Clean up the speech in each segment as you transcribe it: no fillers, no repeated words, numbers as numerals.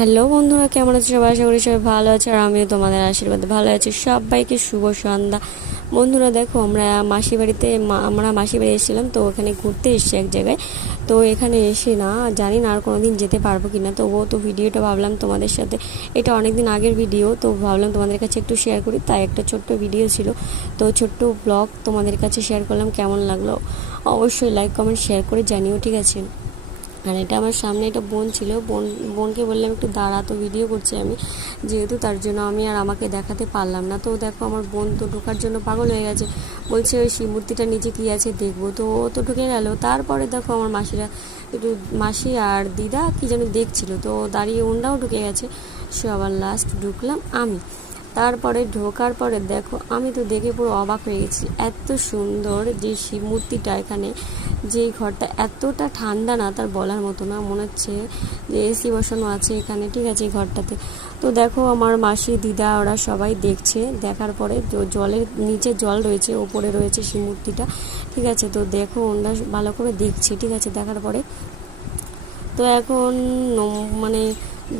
Hello বন্ধুরা, কেমন আছো সবাই? আশা করি সবাই ভালো আছে আর আমিও তোমাদের আশীর্বাদে ভালো আছি। সবাইকে শুভ সন্ধ্যা। বন্ধুরা দেখো, আমরা মাসি বাড়ি এসেছিলাম, তো ওখানে ঘুরতে এসেছি এক জায়গায়। তো এখানে এসে না জানি না আর কোনোদিন যেতে পারবো কিনা, তো ভিডিওটা ভাবলাম তোমাদের সাথে, এটা অনেক দিন আগের ভিডিও, তো ভাবলাম তোমাদের কাছে একটু শেয়ার করি, তাই একটা ছোট্ট ভিডিও ছিল, তো ছোট্ট ব্লগ তোমাদের কাছে শেয়ার করলাম। কেমন লাগলো অবশ্যই লাইক কমেন্ট শেয়ার করে জানিও, ঠিক আছে? আর এটা আমার সামনে একটা বোন ছিল, বোনকে বললাম একটু দাঁড়া, তো ভিডিও করছি আমি যেহেতু, তার জন্য আমি আর আমাকে দেখাতে পারলাম না। তো দেখো আমার বোন তো ঢোকার জন্য পাগল হয়ে গেছে, বলছে ওই শিব মূর্তিটার নিচে কী আছে দেখবো, তো ও তো ঢুকে গেল। তারপরে দেখো আমার মাসি আর দিদা কী যেন দেখছিল, তো দাঁড়িয়ে ওনরাও ঢুকে গেছে। সবার লাস্ট ঢুকলাম আমি। তারপরে ঢোকার পরে দেখো আমি তো দেখে পুরো অবাক হয়ে গেছি, এত সুন্দর যে শিব মূর্তিটা, এখানে যে ঘরটা এতটা ঠান্ডা না, তার বলার মতো না, মনে হচ্ছে যে এসি বসানো আছে এখানে, ঠিক আছে এই ঘরটাতে। তো দেখো আমার মাসি দিদা ওরা সবাই দেখছে, দেখার পরে জলের নিচে জল রয়েছে, ওপরে রয়েছে শিব মূর্তিটা, ঠিক আছে। তো দেখো ওরা ভালো করে দেখছে, ঠিক আছে। দেখার পরে তো এখন মানে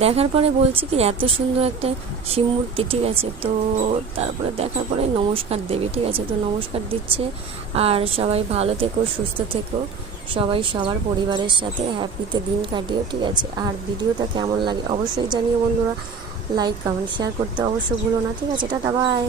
দেখার পরে বলছি কি এত সুন্দর একটা শিব মূর্তি, ঠিক আছে। তো তারপরে দেখার পরে নমস্কার দেবে, ঠিক আছে। তো নমস্কার দিচ্ছে। আর সবাই ভালো থেকো, সুস্থ থেকো, সবাই সবার পরিবারের সাথে হ্যাপিতে দিন কাটিও, ঠিক আছে। আর ভিডিওটা কেমন লাগে অবশ্যই জানিও বন্ধুরা, লাইক কমেন্ট শেয়ার করতে অবশ্যই ভুলো না, ঠিক আছে। Tata bye.